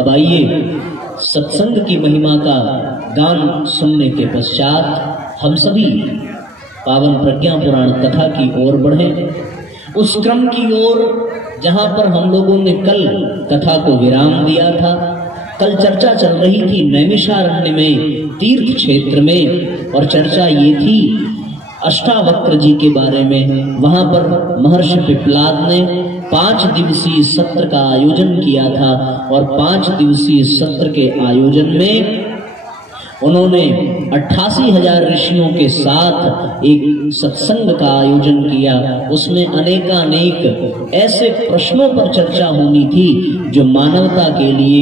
अब आइए सत्संग की महिमा का गान सुनने के पश्चात हम सभी पावन प्रज्ञा पुराण कथा की ओर बढ़ें। उस क्रम की ओर जहां पर हम लोगों ने कल कथा को विराम दिया था। कल चर्चा चल रही थी नैमिषारण्य में, तीर्थ क्षेत्र में, और चर्चा ये थी अष्टावक्र जी के बारे में। वहां पर महर्षि पिप्लाद ने 5 दिवसीय सत्र का आयोजन किया था और 5 दिवसीय सत्र के आयोजन में उन्होंने 88,000 ऋषियों के साथ एक सत्संग का आयोजन किया। उसमें अनेकानेक ऐसे प्रश्नों पर चर्चा होनी थी जो मानवता के लिए,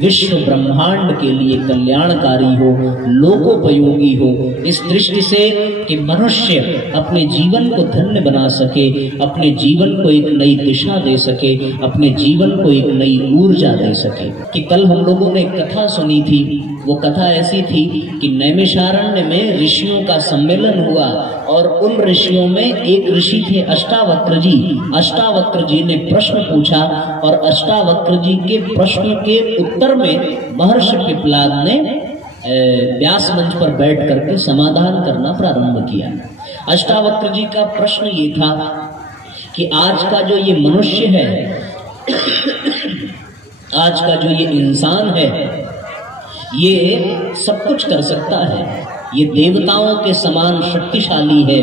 विश्व ब्रह्मांड के लिए कल्याणकारी हो, लोकोपयोगी हो, इस दृष्टि से कि मनुष्य अपने जीवन को धन्य बना सके, अपने जीवन को एक नई दिशा दे सके, अपने जीवन को एक नई ऊर्जा दे सके। कि कल हम लोगों ने कथा सुनी थी, वो कथा ऐसी थी कि नैमिषारण्य में ऋषियों का सम्मेलन हुआ और उन ऋषियों में एक ऋषि थे अष्टावक्र जी। अष्टावक्र जी ने प्रश्न पूछा और अष्टावक्र जी के प्रश्न के उत्तर में महर्षि पिप्लाद ने व्यास मंच पर बैठ करके समाधान करना प्रारंभ किया। अष्टावक्र जी का प्रश्न ये था कि आज का जो ये मनुष्य है, आज का जो ये इंसान है, ये सब कुछ कर सकता है, ये देवताओं के समान शक्तिशाली है,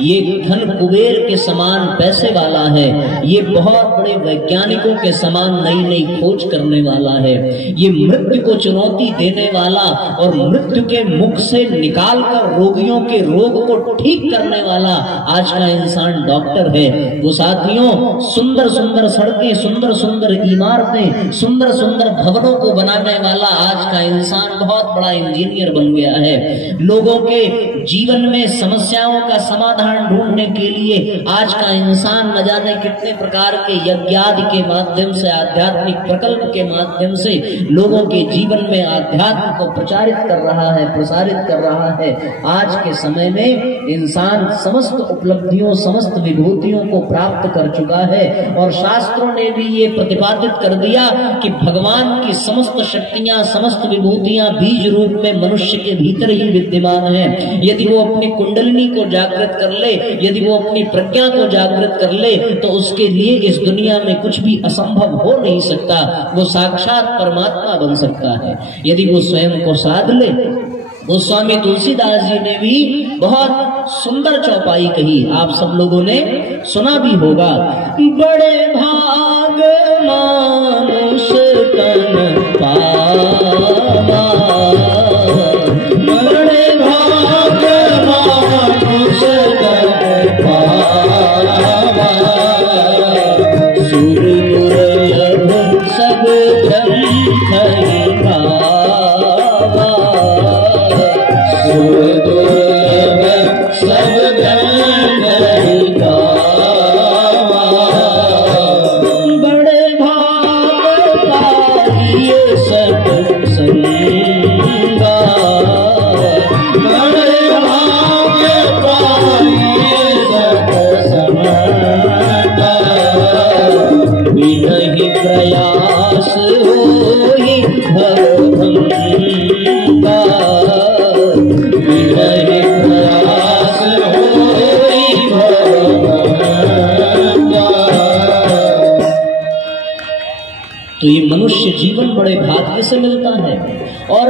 ये धन कुबेर के समान पैसे वाला है, ये बहुत बड़े वैज्ञानिकों के समान नई नई खोज करने वाला है, ये मृत्यु को चुनौती देने वाला और मृत्यु के मुख से निकालकर रोगियों के रोग को ठीक करने वाला आज का इंसान डॉक्टर है। वो साथियों, सुंदर सुंदर सड़कें, सुंदर सुंदर इमारतें, सुंदर सुंदर भवनों को बनाने वाला आज का इंसान बहुत बड़ा इंजीनियर बन गया है। लोगों के जीवन में समस्याओं का समाधान ढूंढने के लिए आज का इंसान न जाने कितने प्रकार के यज्ञादि के माध्यम से, आध्यात्मिक प्रकल्प के माध्यम से लोगों के जीवन में आध्यात्म को प्रचारित कर रहा है, प्रसारित कर रहा है। आज के समय में इंसान समस्त उपलब्धियों, समस्त विभूतियों को प्राप्त कर चुका है और शास्त्रों ने भी ये प्रतिपादित कर दिया कि भगवान की समस्त शक्तियां, समस्त विभूतियां बीज रूप में मनुष्य के भीतर ही विद्यमान है। यदि वो अपनी कुंडलिनी को जागृत कर ले, यदि वो अपनी प्रज्ञा को जागृत कर ले, तो उसके लिए इस दुनिया में कुछ भी असंभव हो नहीं सकता। वो साक्षात परमात्मा बन सकता है यदि वो स्वयं को साध ले। वो स्वामी तुलसीदास जी ने भी बहुत सुंदर चौपाई कही, आप सब लोगों ने सुना भी होगा। बड़े भाग मानुष तन पावा, बड़े भाग मानुष तन पावा, सुर दुर्लभ सब ग्रंथ गावा, सुर दुर्लभ सब ग्रंथ गावा, बड़े भाग पाइए सत्संगा, बड़े भाग पाइए सत्संगा, बिनहि प्रयास होई भवभंगा, बिनहि प्रयास होई भवभंगा। तो ये मनुष्य जीवन बड़े भाग्य से मिलता है और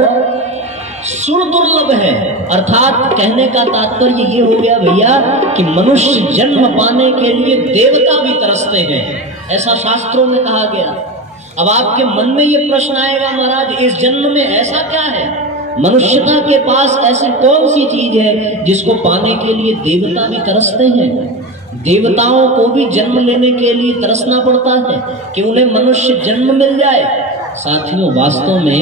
सुर दुर्लभ है। अर्थात कहने का तात्पर्य ये हो गया भैया कि मनुष्य जन्म पाने के लिए देवता भी तरसते हैं, ऐसा शास्त्रों में कहा गया। अब आपके मन में ये प्रश्न आएगा, महाराज इस जन्म में ऐसा क्या है, मनुष्यता के पास ऐसी कौन सी चीज है जिसको पाने के लिए देवता भी तरसते हैं? देवताओं को भी जन्म लेने के लिए तरसना पड़ता है कि उन्हें मनुष्य जन्म मिल जाए। साथियों, वास्तव में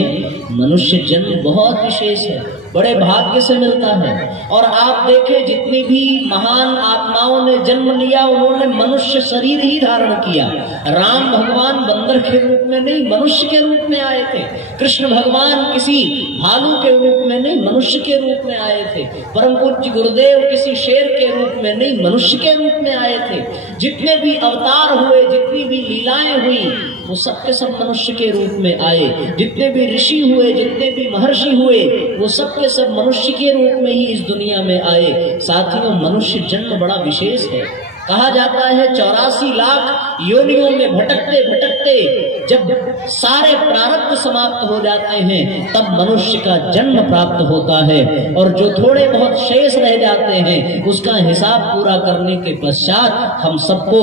मनुष्य जन्म बहुत विशेष है, बड़े भाग्य से मिलता है। और आप देखें, जितनी भी महान आत्माओं ने जन्म लिया उन्होंने मनुष्य शरीर ही धारण किया। राम भगवान बंदर के रूप में नहीं, मनुष्य के रूप में आए थे। कृष्ण भगवान किसी भालू के रूप में नहीं, मनुष्य के रूप में आए थे। परम पूज्य गुरुदेव किसी शेर के रूप में नहीं, मनुष्य के रूप में आए थे। जितने भी अवतार हुए, जितनी भी लीलाएं हुई, वो सब के सब मनुष्य के रूप में आए। जितने भी ऋषि हुए, जितने भी महर्षि हुए, वो सब के सब मनुष्य के रूप में ही इस दुनिया में आए। साथियों, मनुष्य जन्म बड़ा विशेष है। कहा जाता है 84 लाख योनियों में भटकते भटकते जब सारे प्रारब्ध समाप्त हो जाते हैं तब मनुष्य का जन्म प्राप्त होता है, और जो थोड़े बहुत शेष रह जाते हैं उसका हिसाब पूरा करने के पश्चात हम सबको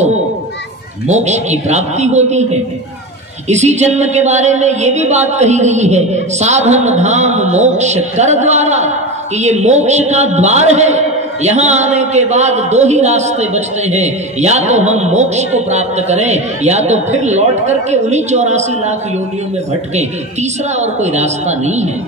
मोक्ष की प्राप्ति होती है। इसी जन्म के बारे में ये भी बात कही गई है, साधन धाम मोक्ष कर द्वारा, कि ये मोक्ष का द्वार है। यहाँ आने के बाद दो ही रास्ते बचते हैं, या तो हम मोक्ष को प्राप्त करें या तो फिर लौट करके उन्हीं 84 लाख योनियों में भटकें। तीसरा और कोई रास्ता नहीं है।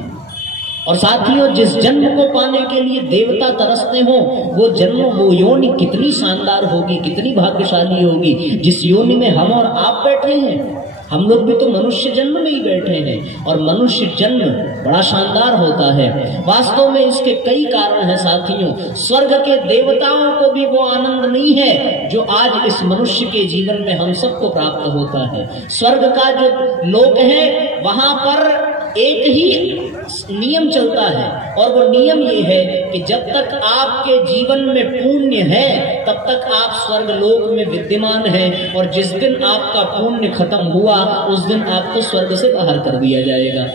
और साथियों, जिस जन्म को पाने के लिए देवता तरसते हो, वो जन्म, वो योनि कितनी शानदार होगी, कितनी भाग्यशाली होगी। जिस योनि में हम और आप बैठे हैं, हम लोग भी तो मनुष्य जन्म में ही बैठे हैं, और मनुष्य जन्म बड़ा शानदार होता है। वास्तव में इसके कई कारण हैं साथियों। स्वर्ग के देवताओं को भी वो आनंद नहीं है जो आज इस मनुष्य के जीवन में हम सबको प्राप्त होता है। स्वर्ग का जो लोक है, वहां पर एक ही नियम चलता है, और वो नियम ये है कि जब तक आपके जीवन में पुण्य है तब तक आप स्वर्ग लोक में विद्यमान हैं, और जिस दिन आपका पुण्य खत्म हुआ उस दिन आपको स्वर्ग से बाहर कर दिया जाएगा।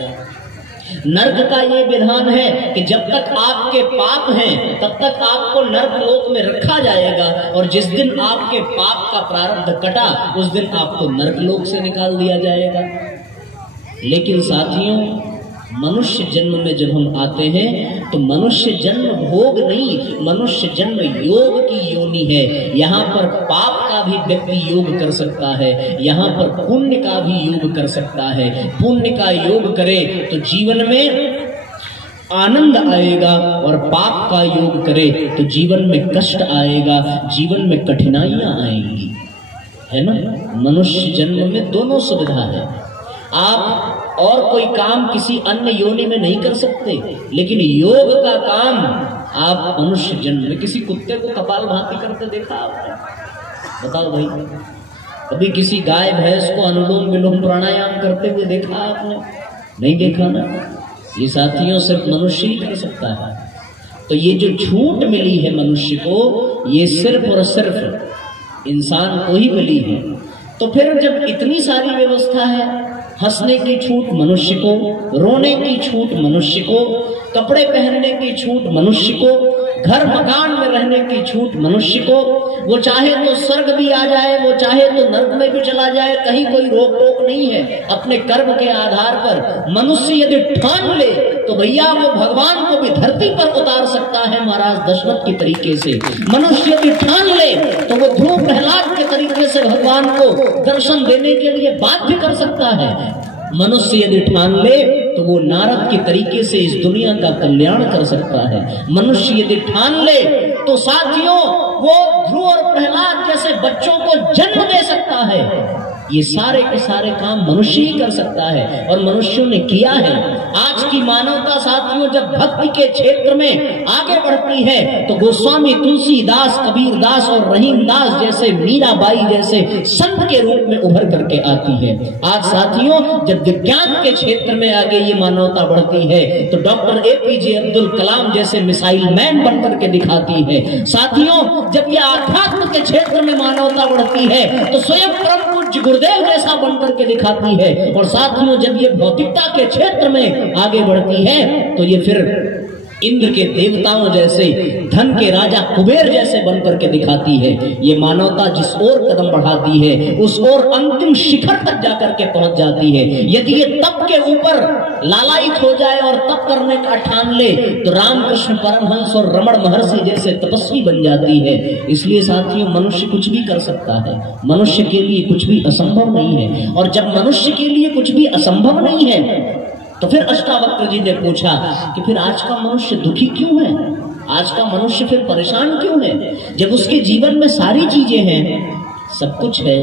नर्क का ये विधान है कि जब तक आपके पाप हैं तब तक आपको नर्क लोक में रखा जाएगा, और जिस दिन आपके पाप का प्रारब्ध कटा उस दिन आपको नर्क लोक से निकाल दिया जाएगा। लेकिन साथियों, मनुष्य जन्म में जब हम आते हैं तो मनुष्य जन्म भोग नहीं, मनुष्य जन्म योग की योनि है। यहाँ पर पाप का भी व्यक्ति योग कर सकता है, यहाँ पर पुण्य का भी योग कर सकता है। पुण्य का योग करे तो जीवन में आनंद आएगा, और पाप का योग करे तो जीवन में कष्ट आएगा, जीवन में कठिनाइयां आएंगी, है ना। मनुष्य जन्म में दोनों सुविधा है। आप और कोई काम किसी अन्य योनि में नहीं कर सकते, लेकिन योग का काम आप मनुष्य जन्म में। किसी कुत्ते को कपालभाति करते देखा आपने? बताओ भाई, कभी किसी गाय भैंस को अनुलोम विलोम प्राणायाम करते हुए देखा आपने? नहीं देखा ना। ये साथियों सिर्फ मनुष्य ही कर सकता है। तो ये जो छूट मिली है मनुष्य को, ये सिर्फ और सिर्फ इंसान को ही मिली है। तो फिर जब इतनी सारी व्यवस्था है, हंसने की छूट मनुष्य को, रोने की छूट मनुष्य को, कपड़े पहनने की छूट मनुष्य को, घर मकान में रहने की छूट मनुष्य को, वो चाहे तो स्वर्ग भी आ जाए, वो चाहे तो नर्क में भी चला जाए, कहीं कोई रोक टोक नहीं है। अपने कर्म के आधार पर मनुष्य यदि ठान ले तो भैया वो भगवान को भी धरती पर उतार सकता है, महाराज दशरथ के तरीके से। मनुष्य यदि ठान ले तो वो ध्रुव प्रहलाद के तरीके से भगवान को दर्शन देने के लिए बाध्य कर सकता है। मनुष्य यदि ठान ले तो वो नारद के तरीके से इस दुनिया का कल्याण कर सकता है। मनुष्य यदि ठान ले तो साथियों वो ध्रुव और प्रहलाद जैसे बच्चों को जन्म दे सकता है। ये सारे के सारे काम मनुष्य ही कर सकता है, और मनुष्यों ने किया है। आज की मानवता साथियों जब भक्ति के क्षेत्र में आगे बढ़ती है तो गोस्वामी तुलसीदास, कबीरदास और रहीमदास जैसे, मीराबाई जैसे संत के रूप में उभर करके आती है। आज साथियों जब विज्ञान के क्षेत्र में आगे ये मानवता बढ़ती है तो डॉक्टर APJ अब्दुल कलाम जैसे मिसाइल मैन बनकर के दिखाती है। साथियों जब ये आध्यात्म के क्षेत्र में मानवता बढ़ती है तो स्वयं परम पूज्य गुरुदेव जैसा बनकर के दिखाती है। और साथियों जब ये भौतिकता के क्षेत्र में आगे बढ़ती है तो ये फिर इंद्र के देवताओं जैसे, धन के राजा कुबेर जैसे बनकर के दिखाती है। ये मानवता जिस ओर कदम बढ़ाती है उस ओर अंतिम शिखर तक जाकर के पहुंच जाती है। यदि ये तप के ऊपर लालायित हो जाए और तप करने का ठान ले तो रामकृष्ण परमहंस और रमण महर्षि जैसे तपस्वी बन जाती है। इसलिए साथियों मनुष्य कुछ भी कर सकता है, मनुष्य के लिए कुछ भी असंभव नहीं है। और जब मनुष्य के लिए कुछ भी असंभव नहीं है तो फिर अष्टावक्र जी ने पूछा कि फिर आज का मनुष्य दुखी क्यों है, आज का मनुष्य फिर परेशान क्यों है? जब उसके जीवन में सारी चीजें हैं, सब कुछ है,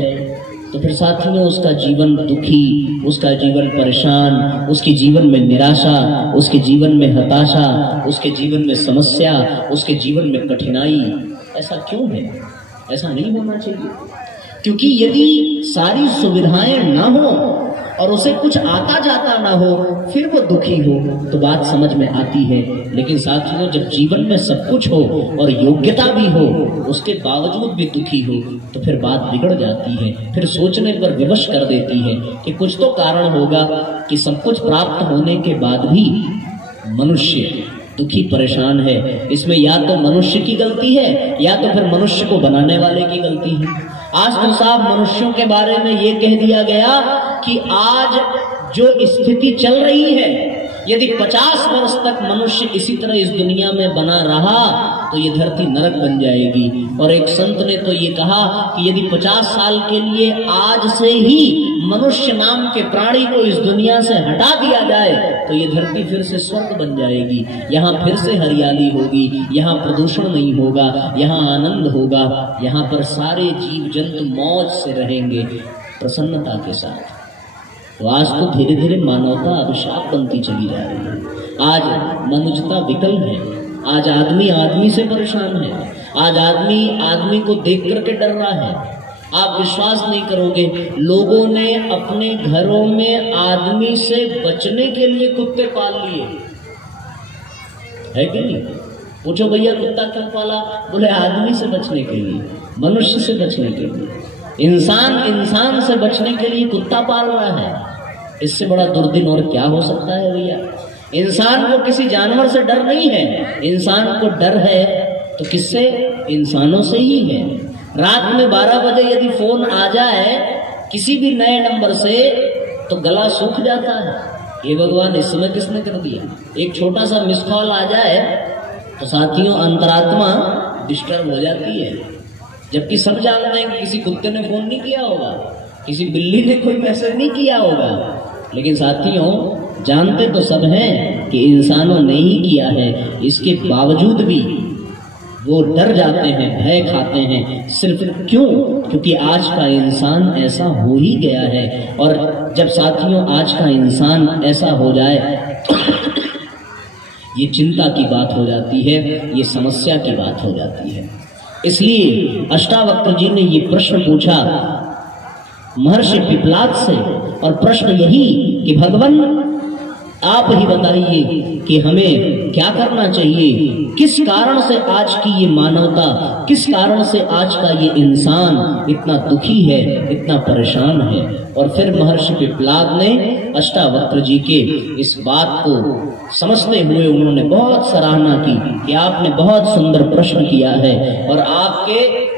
तो फिर साथियों उसका जीवन दुखी, उसका जीवन परेशान, उसके जीवन में निराशा, उसके जीवन में हताशा, उसके जीवन में समस्या, उसके जीवन में कठिनाई, ऐसा क्यों है? ऐसा नहीं होना चाहिए। क्योंकि यदि सारी सुविधाएं ना हो और उसे कुछ आता जाता ना हो, फिर वो दुखी हो तो बात समझ में आती है। लेकिन साथियों, जब जीवन में सब कुछ हो और योग्यता भी हो, उसके बावजूद भी दुखी हो, तो फिर बात बिगड़ जाती है। फिर सोचने पर विवश कर देती है कि कुछ तो कारण होगा कि सब कुछ प्राप्त होने के बाद भी मनुष्य दुखी परेशान है। इसमें या तो मनुष्य की गलती है या तो फिर मनुष्य को बनाने वाले की गलती है। आज तो साहब मनुष्यों के बारे में ये कह दिया गया कि आज जो स्थिति चल रही है, यदि 50 वर्ष तक मनुष्य इसी तरह इस दुनिया में बना रहा तो ये धरती नरक बन जाएगी। और एक संत ने तो ये कहा कि यदि 50 साल के लिए आज से ही मनुष्य नाम के प्राणी को इस दुनिया से हटा दिया जाए तो ये धरती फिर से स्वर्ग बन जाएगी। यहाँ फिर से हरियाली होगी, यहाँ प्रदूषण नहीं होगा, यहाँ आनंद होगा, यहाँ पर सारे जीव जंतु मौज से रहेंगे प्रसन्नता के साथ। तो आज तो धीरे धीरे मानवता अभिशाप बनती चली जा रही है। आज मनुष्यता विकल है। आज आदमी आदमी से परेशान है। आज आदमी आदमी को देख करके डर रहा है। आप विश्वास नहीं करोगे, लोगों ने अपने घरों में आदमी से बचने के लिए कुत्ते पाल लिए है कि नहीं? पूछो भैया कुत्ता क्यों पाला? बोले आदमी से बचने के लिए, मनुष्य से बचने के लिए। इंसान से बचने के लिए कुत्ता पाल रहा है। इससे बड़ा दुर्दिन और क्या हो सकता है भैया? इंसान को किसी जानवर से डर नहीं है। इंसान को डर है तो किससे? इंसानों से ही है। रात में 12 बजे यदि फोन आ जाए किसी भी नए नंबर से तो गला सूख जाता है। ये भगवान इस समय किसने कर दिया? एक छोटा सा मिस कॉल आ जाए तो साथियों अंतरात्मा डिस्टर्ब हो जाती है। जबकि सब जानते हैं कि किसी कुत्ते ने फोन नहीं किया होगा, किसी बिल्ली ने कोई मैसेज नहीं किया होगा, लेकिन साथियों जानते तो सब हैं कि इंसानों ने ही किया है। इसके बावजूद भी वो डर जाते हैं, भय खाते हैं। सिर्फ क्यों? क्योंकि आज का इंसान ऐसा हो ही गया है। और जब साथियों आज का इंसान ऐसा हो जाए ये चिंता की बात हो जाती है, ये समस्या की बात हो जाती है। इसलिए अष्टावक्र जी ने ये प्रश्न पूछा महर्षि पिप्लाद से, और प्रश्न यही कि भगवान आप ही बताइए कि हमें क्या करना चाहिए, किस कारण से आज की ये मानवता, किस कारण से आज का ये इंसान इतना दुखी है, इतना परेशान है। और फिर महर्षि पिप्लाद ने अष्टावक्र जी के इस बात को समझते हुए उन्होंने बहुत सराहना की कि आपने बहुत सुंदर प्रश्न किया है और आपके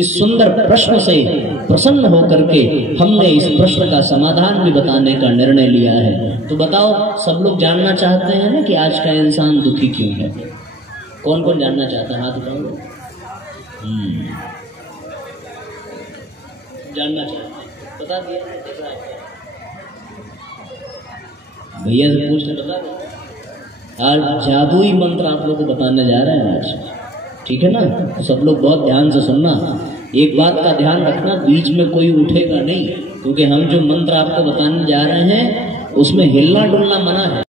इस सुंदर प्रश्न से प्रसन्न होकर के हमने इस प्रश्न का समाधान भी बताने का निर्णय लिया है। तो बताओ, सब लोग जानना चाहते हैं ना कि आज का इंसान दुखी क्यों है? कौन कौन जानना चाहता है? हाथ उठाओ। जानना चाहते हैं? बता दिया भैया से पूछते बता दो। आज जादुई मंत्र आप लोग को बताने जा रहे हैं आज, ठीक है ना? तो सब लोग बहुत ध्यान से सुनना। एक बात का ध्यान रखना, बीच में कोई उठेगा नहीं, क्योंकि हम जो मंत्र आपको बताने जा रहे हैं उसमें हिलना डुलना मना है।